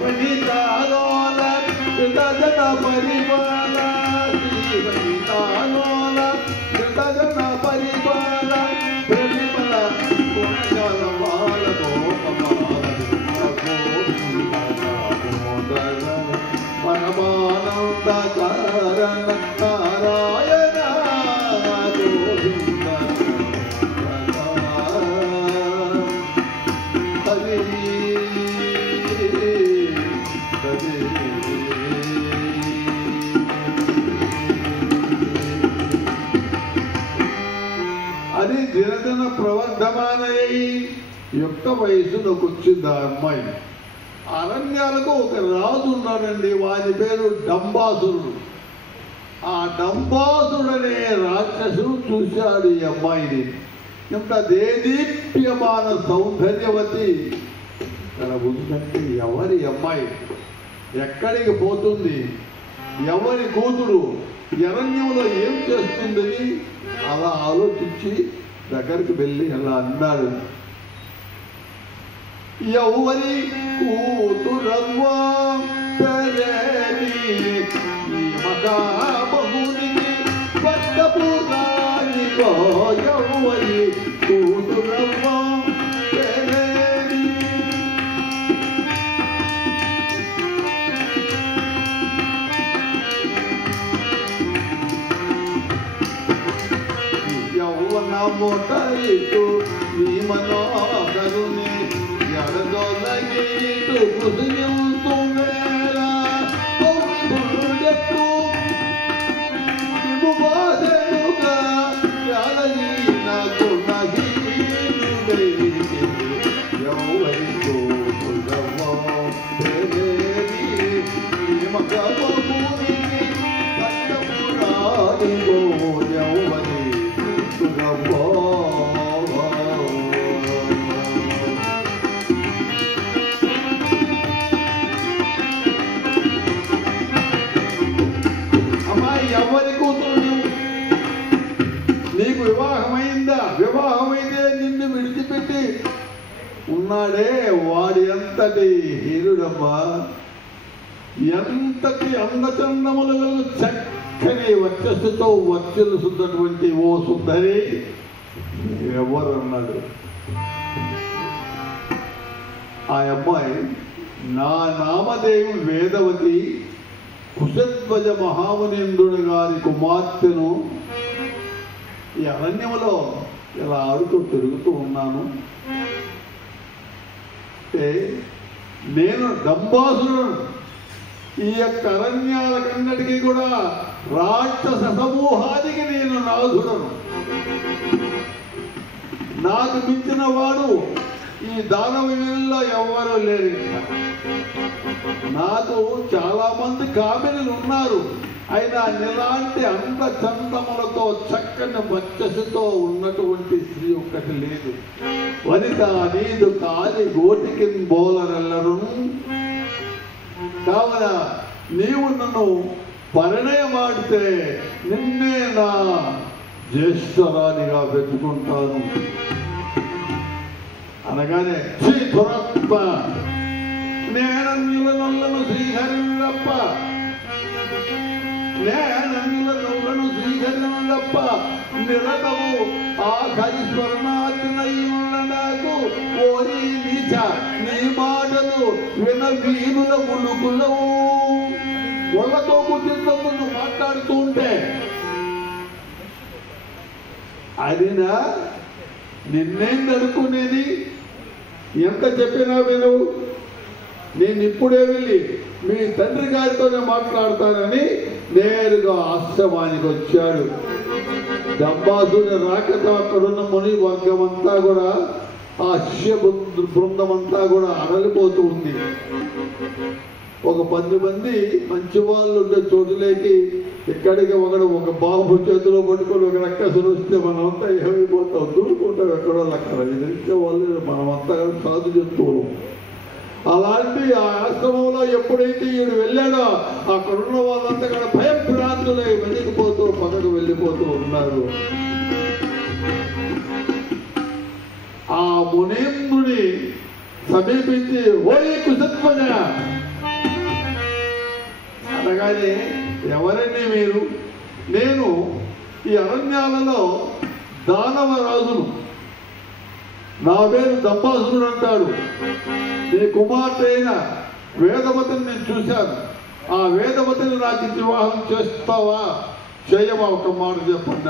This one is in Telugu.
వనితాలోల జన పరిపాల శ్రీ వనితాలోల జన పరిపాల ప్రతిమల గుణజల బాల గోపమాల పరమానంద కారణ నారాయణ గోవింద హరి అది దినదిన ప్రవర్ధమానయ్యి యుక్త వయసులోకి వచ్చింది ఆ అమ్మాయి. అరణ్యాలకు ఒక రాజు ఉన్నాడండి, వాని పేరు డంబాసురుడు. ఆ డంబాసుడనే రాక్షసుడు చూశాడు ఈ అమ్మాయిని. ఇంత దేదీప్యమాన సౌందర్యవతి తన ఉందంటే ఎవరి అమ్మాయి, ఎక్కడికి పోతుంది, ఎవరి కూతురు, అరణ్యంలో ఏం చేస్తుందని అలా ఆలోచించి దగ్గరికి వెళ్ళి అలా అన్నాడు. ఎవరి కూతురవ్వా మహాబహునికి పట్టపురానిలో ఎవరి కూతురవ్వా యౌవన మోటరిటు నీ మనోహరుని ఎడదొలగిటు కుసుయంతు వేళ పౌరుడెట్టు విభుబాధనుగా యాలగిన గుణహీనుడై యౌవరితో కులవో ప్రేమి మగబహుని పట్టపురానిగో యౌవరి కులవో. ఎవరి కూతురు నీకు వివాహమైందా? వివాహమైతే నిన్ను విడిచిపెట్టి ఉన్నాడే వాడి ఎంతటి హీరుడమ్మా, ఎంతటి అందచందములు చక్కని వర్చస్సుతో వర్చలుస్తున్నటువంటి ఓ సుందరి ఎవరు అన్నాడు. ఆ అమ్మాయి నా నామధేయం వేదవతి, కుశధ్వజ మహామునీంద్రుని గారి కుమార్తెను. ఈ అరణ్యంలో ఇలా ఆడుతూ తిరుగుతూ ఉన్నాను. నేను డంబాసురుడు. ఈ యొక్క అరణ్యాలకన్నిటికీ కూడా రాక్షస సమూహానికి నేను నాథుడను. నాకు మించిన వాడు ఈ దానవుల్లో ఎవ్వరూ లేరు. నాకు చాలా మంది కామినులు ఉన్నారు, అయినా ఇలాంటి అంద చందములతో చక్కని వర్చస్సుతో ఉన్నటువంటి స్త్రీ ఒక్కటి లేదు. వనిత నీదు కాలి గోటికి బోలరెల్లరు. కావున నీవు నన్ను పరిణయమాడితే నిన్నే నా జ్యేష్ఠరానిగా పెట్టుకుంటాను అనగానే శ్రీ దురత్మ నేనన్యుల నొల్లను శ్రీహరినప్ప, నేనన్యుల నొల్లను శ్రీహరినప్ప నిరతము ఆ హరి స్వర్ణార్జునయ్యున్న నాకు ఓరి నీచ నీ మాటలు విన వీరుల ములుకులవు. ఒళ్ళతో కూర్చున్నప్పుడు మాట్లాడుతూ ఉంటే అదినా నిన్నేం అనుకునేది? ఎంత చెప్పినా విను. నేను ఇప్పుడే వెళ్ళి మీ తండ్రి గారితోనే మాట్లాడతానని నేరుగా ఆశ్రమానికి వచ్చాడు. డంబాసుని రాకతో అక్కడున్న ముని వర్గమంతా కూడా, ఆ శిష్య బృందమంతా కూడా అడలిపోతూ ఉంది. ఒక 10 మంది మంచి వాళ్ళు ఉండే చోటులేకి ఎక్కడికి ఒక బాబు చేతిలో పట్టుకొని ఒక రక్కసులు వస్తే మనమంతా ఏమైపోతాం, దూరుకుంటాం ఎక్కడో అక్కడ. ఇదంటే వాళ్ళు మనమంతా సాధు జంతువులు. అలాంటి ఆ ఆశ్రమంలో ఎప్పుడైతే ఈడు వెళ్ళాడో అక్కడున్న వాళ్ళంతా కూడా భయభ్రాంతులై వెలిగిపోతూ పక్కకు వెళ్ళిపోతూ ఉన్నారు. ఆ మునీంద్రుని సమీపించి ఓయ్ కుశధ్వజ అనగానే ఎవరండి మీరు? నేను ఈ అరణ్యాలలో దానవ రాజును, నా పేరు దంబాసురుడు అంటాడు. నీ కుమార్తె అయిన వేదవతిని నేను చూశాను. ఆ వేదవతిని నాకు వివాహం చేస్తావా? చేయమా? ఒక మాట చెప్పండి.